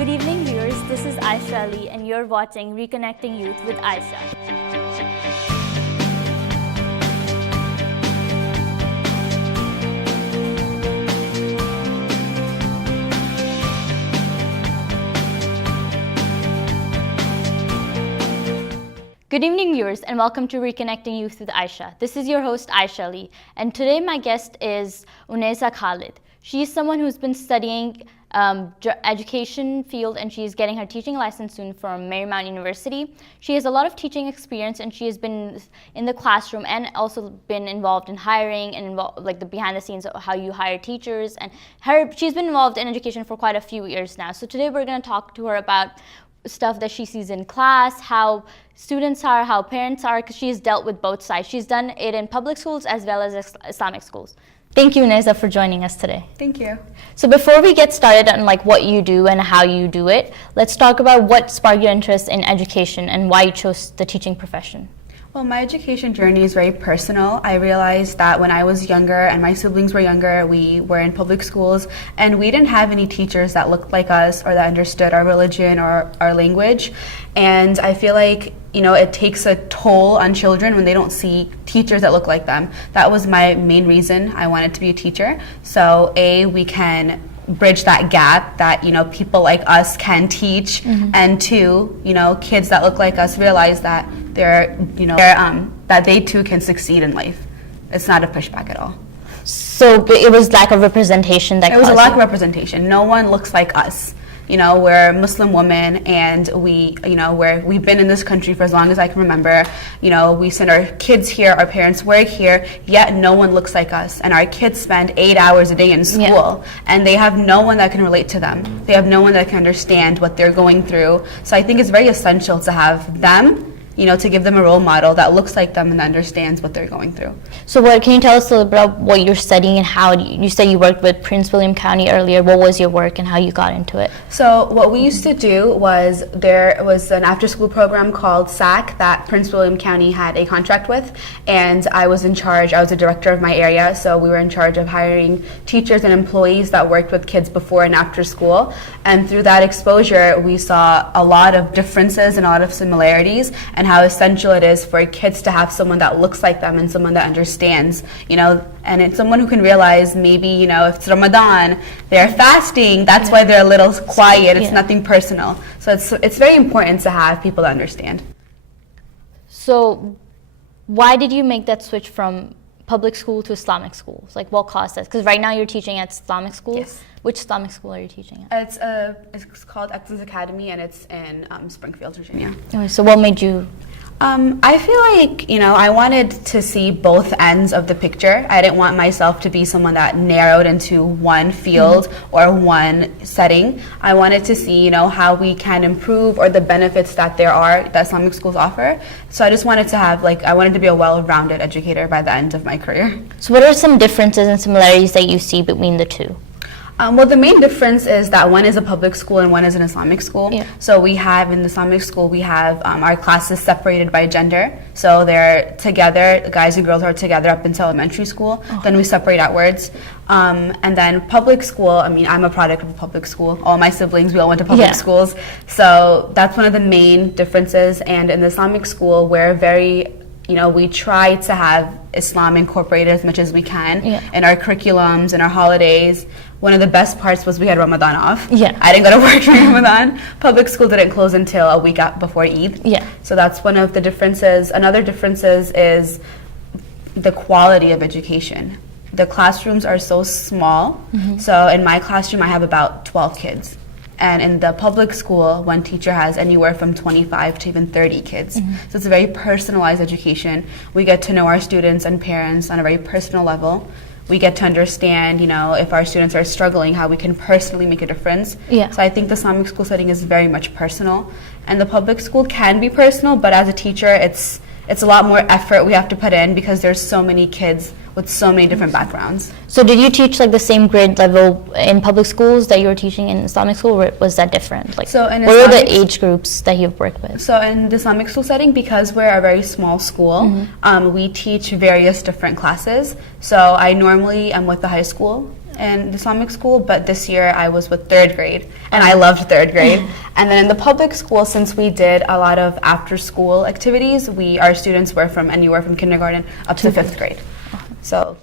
Good evening, viewers. This is Aisha Ali, and you're watching Reconnecting Youth with Aisha. Good evening, viewers, and welcome to Reconnecting Youth with Aisha. This is your host, Aisha Ali, and today my guest is Unaiza Khalid. She's someone who's been studying education field, and she's getting her teaching license soon from Marymount University. She has a lot of teaching experience, and she has been in the classroom and also been involved in hiring and like the behind the scenes of how you hire teachers. And she's been involved in education for quite a few years now. So today we're going to talk to her about stuff that she sees in class, how students are, how parents are, because she's dealt with both sides. She's done it in public schools as well as Islamic schools. Thank you, Unaiza, for joining us today. Thank you. So before we get started on like what you do and how you do it, let's talk about what sparked your interest in education and why you chose the teaching profession. Well, my education journey is very personal. I realized that when I was younger and my siblings were younger, we were in public schools and we didn't have any teachers that looked like us or that understood our religion or our language. And I feel like, you know, it takes a toll on children when they don't see teachers that look like them. That was my main reason I wanted to be a teacher. So we can bridge that gap that, you know, people like us can teach, and two, you know, kids that look like us realize that that they too can succeed in life. It's not a pushback at all. So it was lack of representation that it was a lack of representation. No one looks like us. You know, we're Muslim women, and we've been in this country for as long as I can remember. You know, we send our kids here, our parents work here, yet no one looks like us. And our kids spend 8 hours a day in school, and they have no one that can relate to them. They have no one that can understand what they're going through. So I think it's very essential to have them, you know, to give them a role model that looks like them and understands what they're going through. So can you tell us a little bit about what you're studying and how you said you worked with Prince William County earlier. What was your work and how you got into it? So what we used to do was there was an after-school program called SAC that Prince William County had a contract with, and I was in charge. I was the director of my area, so we were in charge of hiring teachers and employees that worked with kids before and after school. And through that exposure, we saw a lot of differences and a lot of similarities, and how essential it is for kids to have someone that looks like them and someone that understands, you know, and it's someone who can realize maybe, you know, if it's Ramadan, they're fasting, that's why they're a little quiet, it's nothing personal. So it's very important to have people that understand. So why did you make that switch from public school to Islamic schools? Like what caused that? Because right now you're teaching at Islamic schools. Yes. Which Islamic school are you teaching at? It's called Excellence Academy, and it's in Springfield, Virginia. Okay, so what made you? I feel like, you know, I wanted to see both ends of the picture. I didn't want myself to be someone that narrowed into one field or one setting. I wanted to see, you know, how we can improve or the benefits that there are that Islamic schools offer. So I just wanted to have, I wanted to be a well-rounded educator by the end of my career. So what are some differences and similarities that you see between the two? Well, the main difference is that one is a public school and one is an Islamic school. Yeah. So we have, in the Islamic school, we have our classes separated by gender. So they're together, the guys and girls are together up until elementary school. Then we separate outwards. And then public school, I mean, I'm a product of a public school. All my siblings, we all went to public schools. So that's one of the main differences. And in the Islamic school, we're very, you know, we try to have Islam incorporated as much as we can in our curriculums and our holidays. One of the best parts was we had Ramadan off. I didn't go to work during Ramadan. Public school didn't close until a week before Eid. So that's one of the differences. Another difference is the quality of education. The classrooms are so small. So in my classroom, I have about 12 kids. And in the public school, one teacher has anywhere from 25 to even 30 kids. So it's a very personalized education. We get to know our students and parents on a very personal level. We get to understand, you know, if our students are struggling, how we can personally make a difference. So I think the Islamic school setting is very much personal. And the public school can be personal, but as a teacher, it's a lot more effort we have to put in because there's so many kids with so many different backgrounds. So did you teach like the same grade level in public schools that you were teaching in Islamic school, or was that different? Like, so in what are the age groups that you've worked with? So in the Islamic school setting, because we're a very small school, we teach various different classes. So I normally am with the high school, in the Islamic school, but this year I was with 3rd grade, and I loved 3rd grade. And then in the public school, since we did a lot of after-school activities, our students were from anywhere from kindergarten up to 5th grade. So.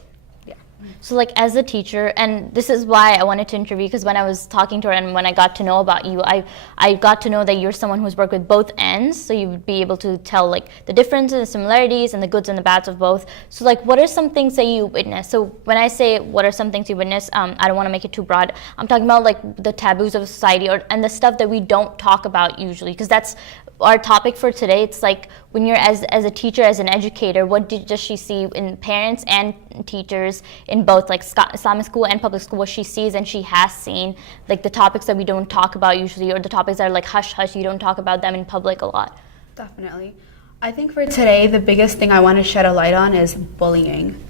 So like as a teacher, and this is why I wanted to interview, because when I was talking to her and when I got to know about you, I got to know that you're someone who's worked with both ends, so you would be able to tell like the differences and similarities and the goods and the bads of both. So like what are some things that you witness? So when I say what are some things you witness, I don't want to make it too broad. I'm talking about like the taboos of society and the stuff that we don't talk about usually, because that's our topic for today. It's like when you're as a teacher, as an educator, what does she see in parents and teachers in both like Islamic school and public school, what she sees and she has seen, like the topics that we don't talk about usually, or the topics that are like hush hush, you don't talk about them in public a lot. Definitely. I think for today, the biggest thing I want to shed a light on is bullying.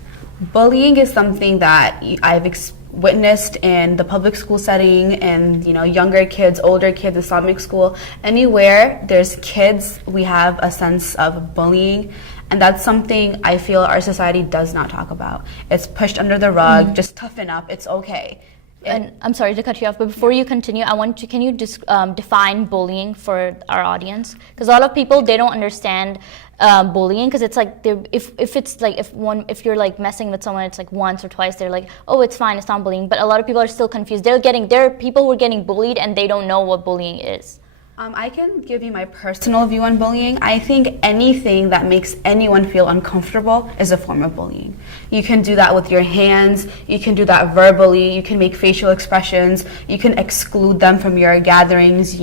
Bullying is something that I've witnessed in the public school setting, and younger kids, older kids, Islamic school, anywhere there's kids, we have a sense of bullying, and that's something I feel our society does not talk about. It's pushed under the rug. Just toughen up, it's okay. And I'm sorry to cut you off, but before you continue, can you just define bullying for our audience? Because a lot of people, they don't understand bullying, because it's like if you're like messing with someone, it's like once or twice, they're like, oh, it's fine, it's not bullying. But a lot of people are still confused. There are people who are getting bullied and they don't know what bullying is. I can give you my personal view on bullying. I think anything that makes anyone feel uncomfortable is a form of bullying. You can do that with your hands, you can do that verbally, you can make facial expressions, you can exclude them from your gatherings.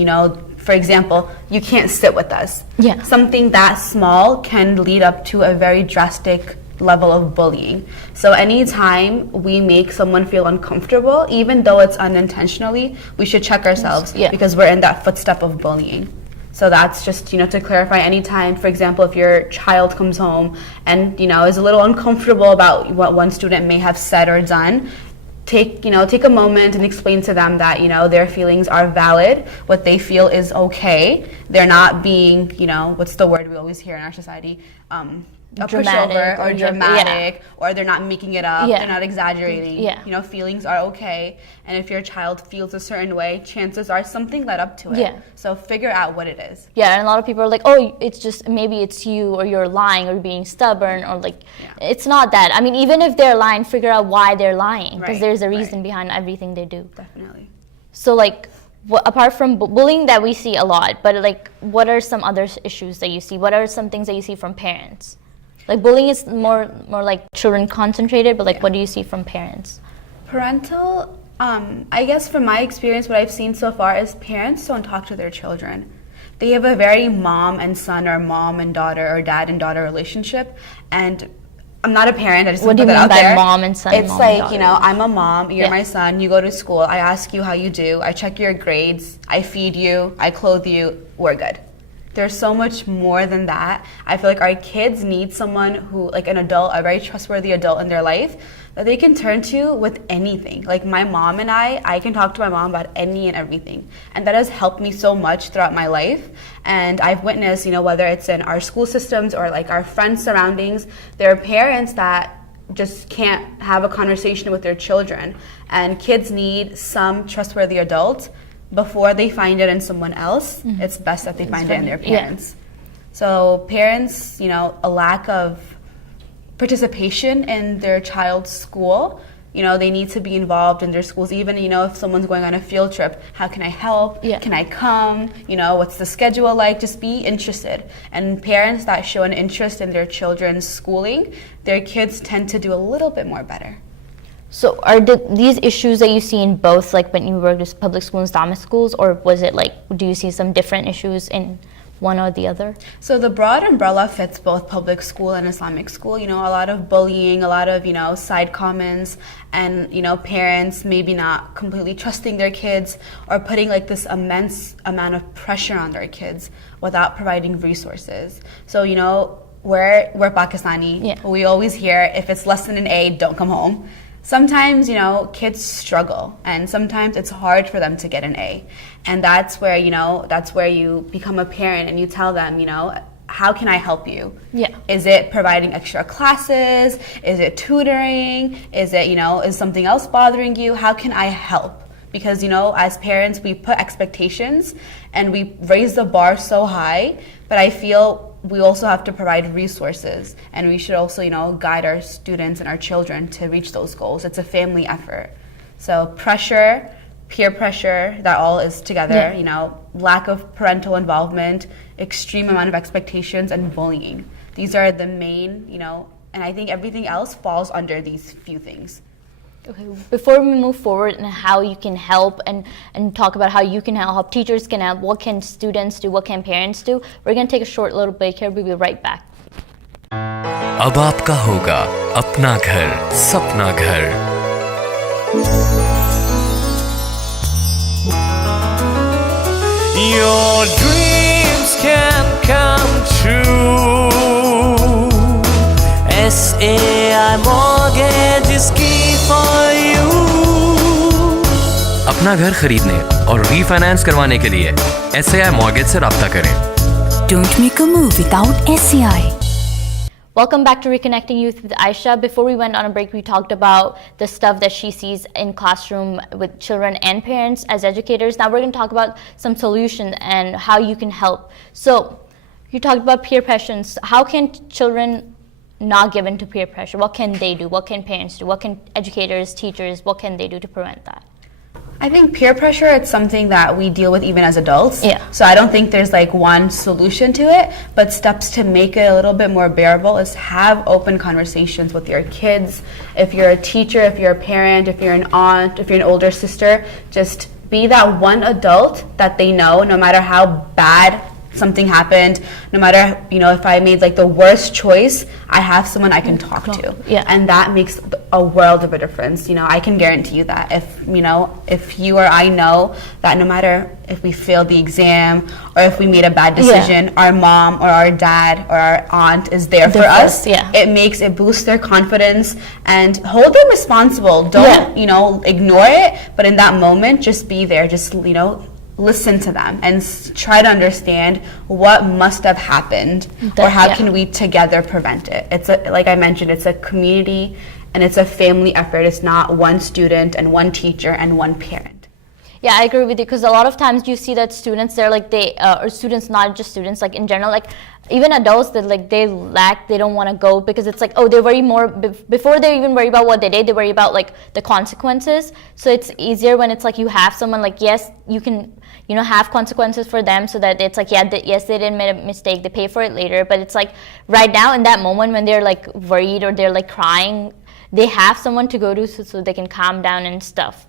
For example, you can't sit with us. Yeah. Something that small can lead up to a very drastic level of bullying. So anytime we make someone feel uncomfortable, even though it's unintentionally, we should check ourselves, because we're in that footstep of bullying. So that's just, to clarify, anytime, for example, if your child comes home and, is a little uncomfortable about what one student may have said or done, take a moment and explain to them that, their feelings are valid, what they feel is okay. They're not being, what's the word we always hear in our society? A pushover or dramatic, or they're not making it up, they're not exaggerating. Feelings are okay, and if your child feels a certain way, chances are something led up to it. So figure out what it is. And a lot of people are like, oh, it's just, maybe it's you, or you're lying, or being stubborn, or like, it's not that. I mean, even if they're lying, figure out why they're lying, because there's a reason behind everything they do. Definitely. So like, apart from bullying that we see a lot, but like, what are some other issues that you see? What are some things that you see from parents? Like bullying is more like children concentrated, but like what do you see from parents? Parental, I guess from my experience, what I've seen so far is parents don't talk to their children. They have a very mom and son, or mom and daughter, or dad and daughter relationship, and I'm not a parent, I just what do you mean by mom and son? It's like, I'm a mom, you're my son, you go to school, I ask you how you do, I check your grades, I feed you, I clothe you, we're good. There's so much more than that. I feel like our kids need someone who, like an adult, a very trustworthy adult in their life, that they can turn to with anything. Like my mom and I can talk to my mom about any and everything. And that has helped me so much throughout my life. And I've witnessed, whether it's in our school systems or like our friends' surroundings, there are parents that just can't have a conversation with their children. And kids need some trustworthy adult. Before they find it in someone else, it's best that they find it in their parents. So parents, a lack of participation in their child's school, they need to be involved in their schools. Even, if someone's going on a field trip, how can I help? Can I come? What's the schedule like? Just be interested. And parents that show an interest in their children's schooling, their kids tend to do a little bit more better. So are these issues that you see in both, like when you work with public schools and Islamic schools, or was it like, do you see some different issues in one or the other? So the broad umbrella fits both public school and Islamic school. A lot of bullying, a lot of, side comments, and, parents maybe not completely trusting their kids, or putting like this immense amount of pressure on their kids without providing resources. So, we're Pakistani. We always hear, if it's less than an A, don't come home. Sometimes, kids struggle, and sometimes it's hard for them to get an A. And that's where, you become a parent and you tell them, how can I help you? Yeah. Is it providing extra classes? Is it tutoring? Is it, is something else bothering you? How can I help? Because, as parents, we put expectations and we raise the bar so high, but I feel we also have to provide resources, and we should also, guide our students and our children to reach those goals. It's a family effort. So pressure, peer pressure, that all is together, lack of parental involvement, extreme amount of expectations, and bullying. These are the main, and I think everything else falls under these few things. Okay, before we move forward and how you can help and talk about how you can help, teachers can help, what can students do, what can parents do, we're going to take a short little break here. We'll be right back. अब आपका होगा अपना घर, सपना घर। Your dreams can come true. SAI Mortgage is key for you. अपना घर खरीदने और रीफाइनेंस करवाने के लिए SAI Mortgage से राब्ता करें। Don't make a move without SAI. Welcome back to Reconnecting Youth with AYESHA. Before we went on a break, we talked about the stuff that she sees in classroom with children and parents as educators. Now we're going to talk about some solutions and how you can help. So you talked about peer pressures. How can children not give in to peer pressure? What can they do? What can parents do? What can educators, teachers, what can they do to prevent that? I think peer pressure, it's something that we deal with even as adults. Yeah. So I don't think there's like one solution to it, but steps to make it a little bit more bearable is have open conversations with your kids. If you're a teacher, if you're a parent, if you're an aunt, if you're an older sister, just be that one adult that they know, no matter how bad something happened, no matter, if I made like the worst choice, I have someone I can talk to. Yeah. And that makes a world of a difference. I can guarantee you that if you or I know that no matter if we failed the exam or if we made a bad decision, our mom or our dad or our aunt is there for us. Yeah. It boosts their confidence and hold them responsible. Don't, ignore it, but in that moment, just be there. Just, listen to them and try to understand what must have happened or how can we together prevent it. It's like I mentioned, it's a community and it's a family effort. It's not one student and one teacher and one parent. Yeah, I agree with you, because a lot of times you see that students, they're like or students, not just students, like in general, like even adults that like they don't want to go because it's like, oh, they worry more before they even worry about what they did, they worry about like the consequences. So it's easier when it's like you have someone like, yes, you can, have consequences for them, so that it's like, yes, they did make a mistake, they pay for it later, but it's like right now in that moment when they're like worried or they're like crying, they have someone to go to so they can calm down and stuff.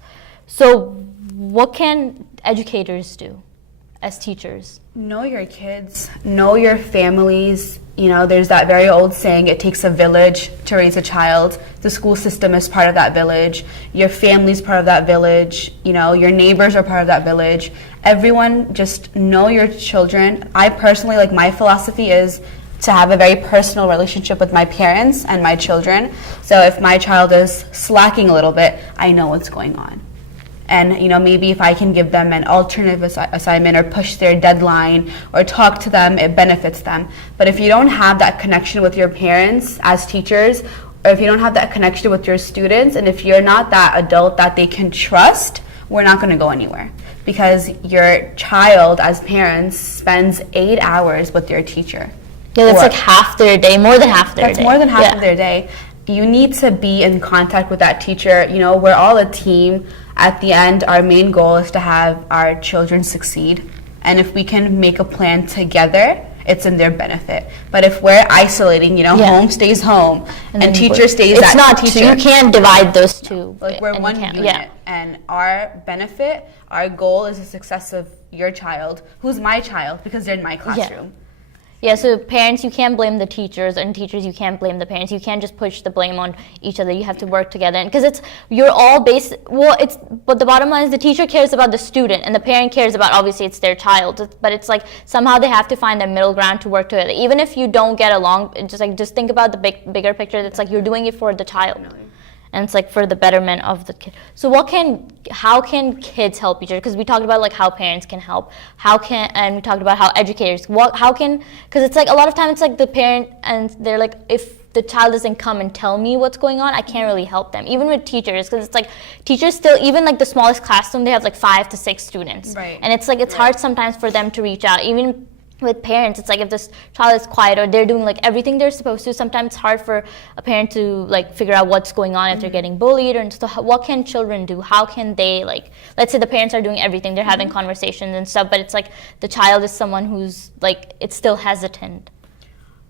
So what can educators do as teachers? Know your kids, know your families. There's that very old saying, it takes a village to raise a child. The school system is part of that village. Your family's part of that village. Your neighbors are part of that village. Everyone, just know your children. I personally, like, my philosophy is to have a very personal relationship with my parents and my children. So if my child is slacking a little bit, I know what's going on. And maybe if I can give them an alternative assignment or push their deadline or talk to them, it benefits them. But if you don't have that connection with your parents as teachers, or if you don't have that connection with your students, and if you're not that adult that they can trust, we're not going to go anywhere. Because your child, as parents, spends 8 hours with your teacher. Yeah, that's like half their day, more than half their day. That's more than half of their day. You need to be in contact with that teacher. We're all a team. At the end, our main goal is to have our children succeed. And if we can make a plan together, it's in their benefit. But if we're isolating, home stays home and teacher stays it's at not teacher. You can't divide those two. Like, we're one unit. And our benefit, our goal is the success of your child, who's my child, because they're in my classroom. Yeah, so parents, you can't blame the teachers, and teachers, you can't blame the parents. You can't just push the blame on each other. You have to work together, because you're all based. But the bottom line is the teacher cares about the student, and the parent cares about, obviously, it's their child. But it's like somehow they have to find a middle ground to work together. Even if you don't get along, just think about the bigger picture. That's like you're doing it for the child, and it's like for the betterment of the kid. So how can kids help each other? Because we talked about like how parents can help, and we talked about how educators, because it's like a lot of times it's like the parent and they're like, if the child doesn't come and tell me what's going on, I can't really help them. Even with teachers, because it's like teachers still, even like the smallest classroom, they have like 5 to 6 students. Right. And it's like, it's hard sometimes for them to reach out. Even with parents, it's like if this child is quiet or they're doing like everything they're supposed to, sometimes it's hard for a parent to like figure out what's going on if they're getting bullied. And so what can children do? How can they, like, let's say the parents are doing everything, they're having conversations and stuff, but it's like the child is someone who's like, it's still hesitant.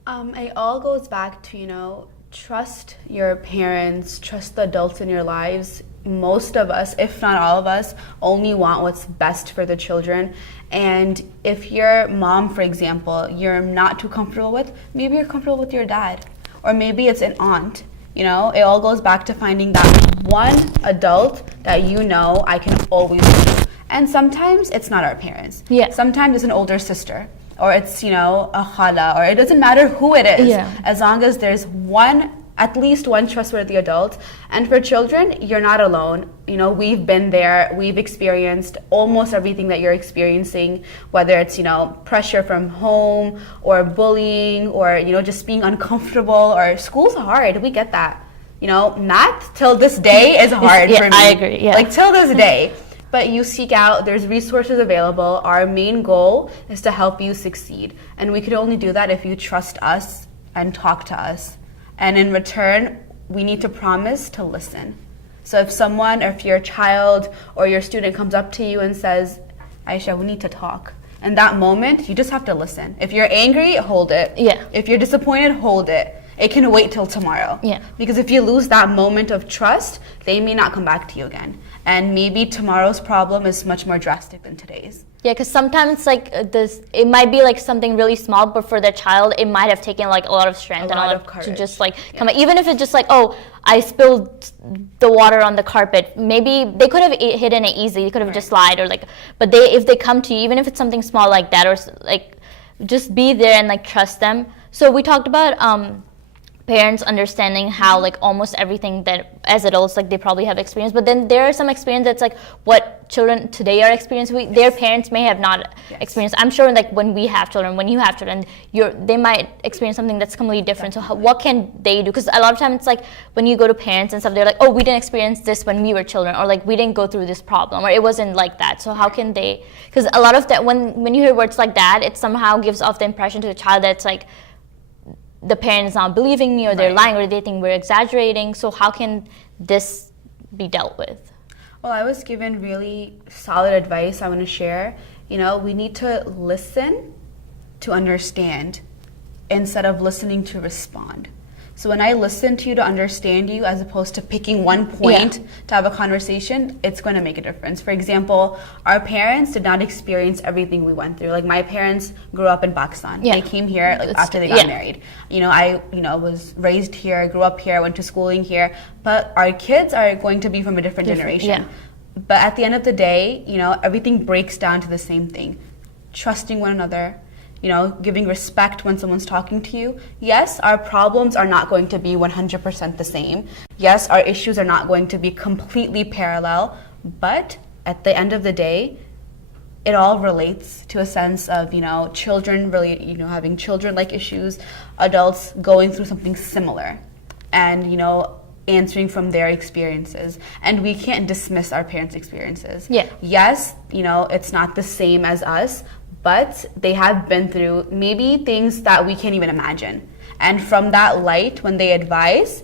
It all goes back to, trust your parents, trust the adults in your lives. Most of us, if not all of us, only want what's best for the children. And if your mom, for example, you're not too comfortable with, maybe you're comfortable with your dad. Or maybe it's an aunt. It all goes back to finding that one adult that I can always do. And sometimes it's not our parents. Yeah. Sometimes it's an older sister. Or it's, a khala, or it doesn't matter who it is. Yeah. As long as there's at least one trustworthy adult. And for children, you're not alone. We've been there. We've experienced almost everything that you're experiencing, whether it's, pressure from home or bullying or, just being uncomfortable or school's hard. We get that. Math till this day is hard for me. I agree. Yeah. Like till this day. But you seek out, there's resources available. Our main goal is to help you succeed. And we could only do that if you trust us and talk to us. And in return, we need to promise to listen. So if your child or your student comes up to you and says, Aisha, we need to talk. In that moment, you just have to listen. If you're angry, hold it. Yeah. If you're disappointed, hold it. It can wait till tomorrow. Yeah. Because if you lose that moment of trust, they may not come back to you again. And maybe tomorrow's problem is much more drastic than today's. Yeah, because sometimes like it might be like something really small, but for the child, it might have taken like a lot of strength and a lot of courage to just like come out. Even if it's just like, oh, I spilled the water on the carpet. Maybe they could have hidden it easily. They could have just lied or like, but if they come to you, even if it's something small like that, or like, just be there and like trust them. So we talked about parents understanding how like almost everything that as adults like they probably have experienced, but then there are some experience that's like what children today are experiencing their parents may have not experienced. I'm sure like when we have children, when you have children, they might experience something that's completely different. So what can they do? Because a lot of times it's like when you go to parents and stuff, they're like, oh, we didn't experience this when we were children, or like we didn't go through this problem, or it wasn't like that. So how can they, because a lot of that, when you hear words like that, it somehow gives off the impression to the child that it's like the parent is not believing me, or they're lying, or they think we're exaggerating. So how can this be dealt with? Well, I was given really solid advice I want to share. We need to listen to understand instead of listening to respond. So when I listen to you to understand you, as opposed to picking one point to have a conversation, it's going to make a difference. For example, our parents did not experience everything we went through. Like my parents grew up in Pakistan. They came here after they got married. I was raised here, grew up here, went to schooling here. But our kids are going to be from a different generation. Yeah. But at the end of the day, everything breaks down to the same thing: trusting one another. Giving respect when someone's talking to you. Yes, our problems are not going to be 100% the same. Yes, our issues are not going to be completely parallel. But at the end of the day, it all relates to a sense of, children really, having children-like issues, adults going through something similar, and, answering from their experiences. And we can't dismiss our parents' experiences. Yeah. Yes, it's not the same as us, but they have been through maybe things that we can't even imagine. And from that light, when they advise,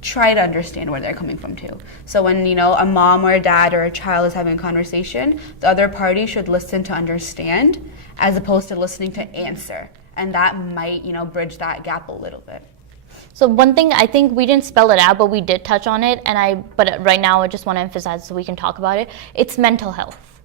try to understand where they're coming from too. So when, a mom or a dad or a child is having a conversation, the other party should listen to understand as opposed to listening to answer. And that might, bridge that gap a little bit. So one thing, I think we didn't spell it out, but we did touch on it. But right now I just want to emphasize so we can talk about it. It's mental health.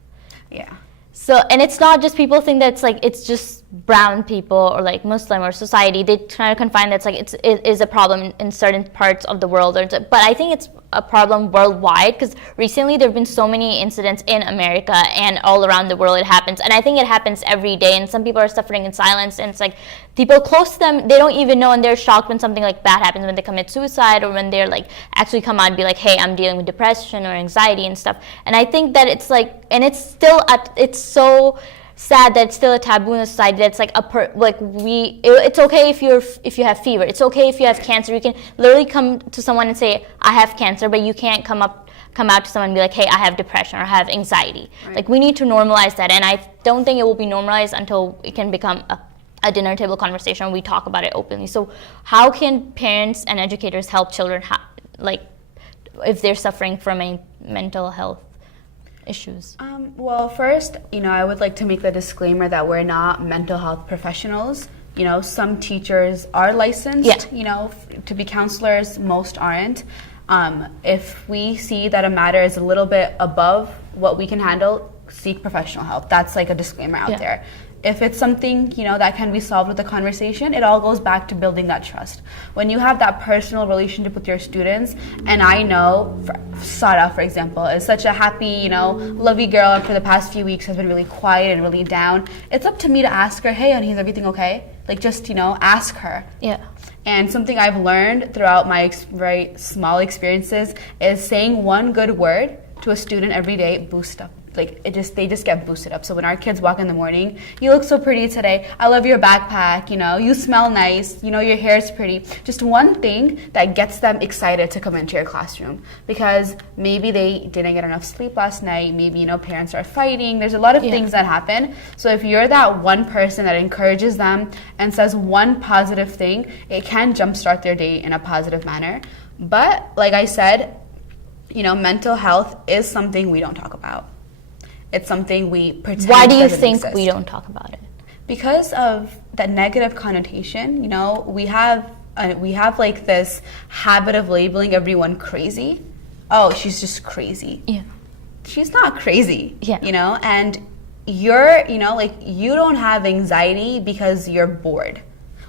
Yeah. So, and it's not just people think that it's just brown people or like Muslim or society. They try to confine that it is a problem in certain parts of the world. But I think it's a problem worldwide, because recently there have been so many incidents in America and all around the world. It happens, and I think it happens every day, and some people are suffering in silence, and it's like people close to them, they don't even know, and they're shocked when something like that happens, when they commit suicide, or when they're like actually come out and be like, hey, I'm dealing with depression or anxiety and stuff. And I think that it's like, and it's still it's so sad that it's still a taboo in the society. That's like it's okay if you have fever. It's okay if you have cancer. You can literally come to someone and say, I have cancer, but you can't come out to someone and be like, hey, I have depression or I have anxiety. Right. Like, we need to normalize that, and I don't think it will be normalized until it can become a dinner table conversation where we talk about it openly. So how can parents and educators help children like if they're suffering from a mental health issues? Well, first, I would like to make the disclaimer that we're not mental health professionals. Some teachers are licensed, to be counselors, most aren't. If we see that a matter is a little bit above what we can handle, seek professional help. That's like a disclaimer out there. If it's something, that can be solved with a conversation, it all goes back to building that trust. When you have that personal relationship with your students, and I know Sara, for example, is such a happy, lovey girl, and for the past few weeks has been really quiet and really down, it's up to me to ask her, hey, honey, is everything okay? Like, just, ask her. Yeah. And something I've learned throughout my very small experiences is saying one good word to a student every day boosts up. Like, they just get boosted up. So when our kids walk in the morning, you look so pretty today, I love your backpack, you smell nice, your hair's pretty. Just one thing that gets them excited to come into your classroom, because maybe they didn't get enough sleep last night, maybe, parents are fighting, there's a lot of things that happen. So if you're that one person that encourages them and says one positive thing, it can jumpstart their day in a positive manner. But like I said, mental health is something we don't talk about. It's something we pretend. Why do you think exist. we don't talk about it? Because of that negative connotation. We have like this habit of labeling everyone crazy. Oh, she's just crazy. Yeah. She's not crazy. Yeah. And you're, you don't have anxiety because you're bored,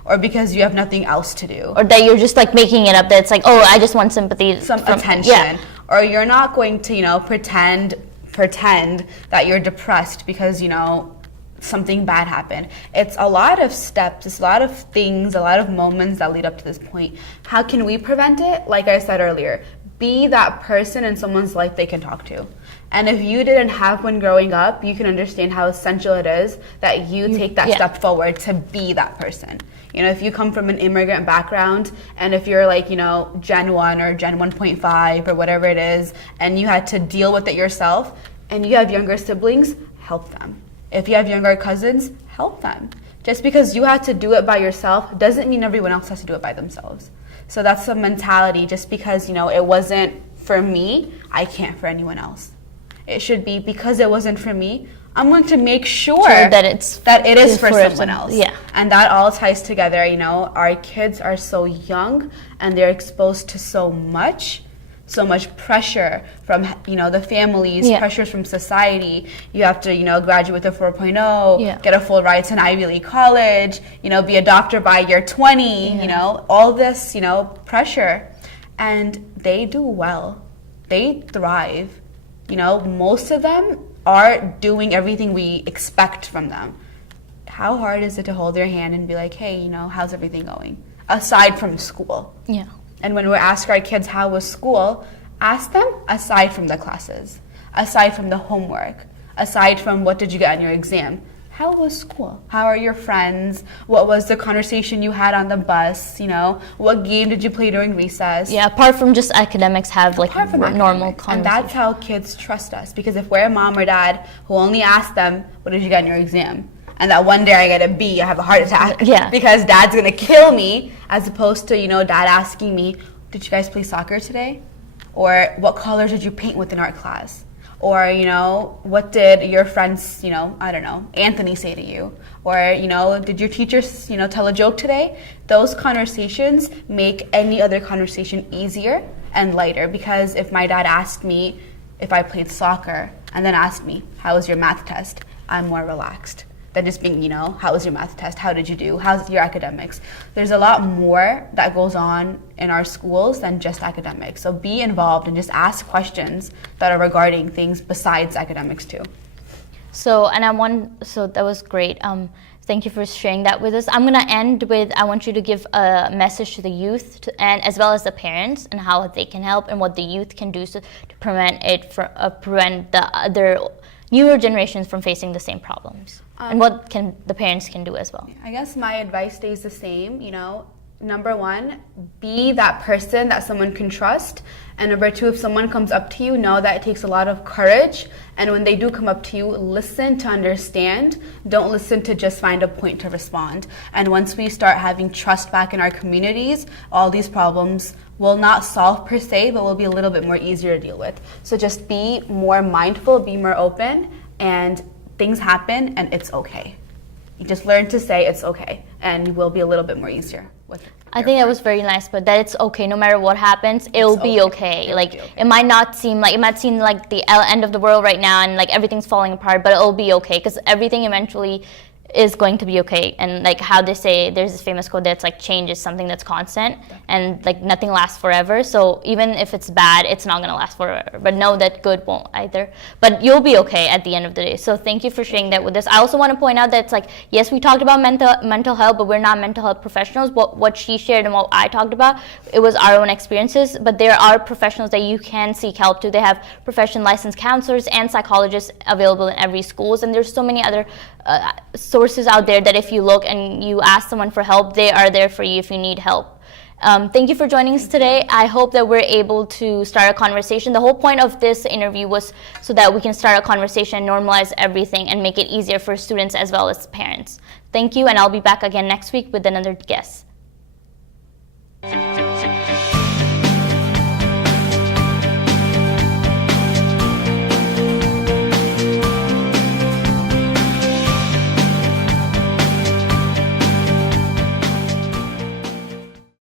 or because you have nothing else to do, or that you're just like making it up. That it's like, oh, I just want sympathy, attention, or you're not going to, pretend that you're depressed because something bad happened. It's a lot of steps, it's a lot of things, a lot of moments that lead up to this point. How can we prevent it? Like I said earlier, be that person in someone's life they can talk to. And if you didn't have one growing up, you can understand how essential it is that you take that step forward to be that person. If you come from an immigrant background, and if you're like, Gen 1 or Gen 1.5 or whatever it is, and you had to deal with it yourself, and you have younger siblings, help them. If you have younger cousins, help them. Just because you had to do it by yourself doesn't mean everyone else has to do it by themselves. So that's the mentality. Just because, it wasn't for me, I can't for anyone else. It should be, because it wasn't for me, I'm going to make sure that it is for someone else. Yeah. And that all ties together. Our kids are so young, and they're exposed to so much pressure from, the families, pressures from society. You have to, graduate with a 4.0, get a full ride to an Ivy League college, be a doctor by year 20, all this, pressure. And they do well. They thrive. Most of them are doing everything we expect from them. How hard is it to hold their hand and be like, hey, how's everything going? Aside from school. Yeah. And when we ask our kids how was school, ask them aside from the classes, aside from the homework, aside from what did you get on your exam. How was school? How are your friends? What was the conversation you had on the bus? What game did you play during recess? Yeah, apart from just academics, have like normal conversation. And that's how kids trust us. Because if we're a mom or dad who only ask them, what did you get in your exam? And that one day I get a B, I have a heart attack. Yeah. Because dad's gonna kill me, as opposed to, dad asking me, did you guys play soccer today? Or what colors did you paint with in art class? Or, what did your friends, Anthony say to you? Or, did your teachers, tell a joke today? Those conversations make any other conversation easier and lighter. Because if my dad asked me if I played soccer and then asked me, how was your math test? I'm more relaxed. than just being, how was your math test? How did you do? How's your academics? There's a lot more that goes on in our schools than just academics. So be involved and just ask questions that are regarding things besides academics too. So that was great. Thank you for sharing that with us. I'm going to end with, I want you to give a message to the youth and as well as the parents and how they can help and what the youth can do to prevent the other newer generations from facing the same problems. And what the parents can do as well. I guess my advice stays the same, Number one, be that person that someone can trust. And number two, if someone comes up to you, know that it takes a lot of courage. And when they do come up to you, listen to understand. Don't listen to just find a point to respond. And once we start having trust back in our communities, all these problems will not solve per se, but will be a little bit more easier to deal with. So just be more mindful, be more open, and things happen and it's okay. You just learn to say it's okay, and you will be a little bit more easier. I think that was very nice, but that it's okay no matter what happens. It'll be okay. It might seem like the end of the world right now, and like everything's falling apart, but it'll be okay because everything eventually is going to be okay. And like how they say, there's this famous quote that's like change is something that's constant and like nothing lasts forever. So even if it's bad, it's not going to last forever. But know that good won't either. But you'll be okay at the end of the day. So thank you for sharing that with us. I also want to point out that it's like, yes, we talked about mental health, but we're not mental health professionals. What she shared and what I talked about, it was our own experiences. But there are professionals that you can seek help to. They have profession licensed counselors and psychologists available in every schools. And there's so many other sources out there that if you look and you ask someone for help, they are there for you if you need help. Thank you for joining us today. I hope that we're able to start a conversation. The whole point of this interview was so that we can start a conversation, normalize everything, and make it easier for students as well as parents. Thank you, and I'll be back again next week with another guest.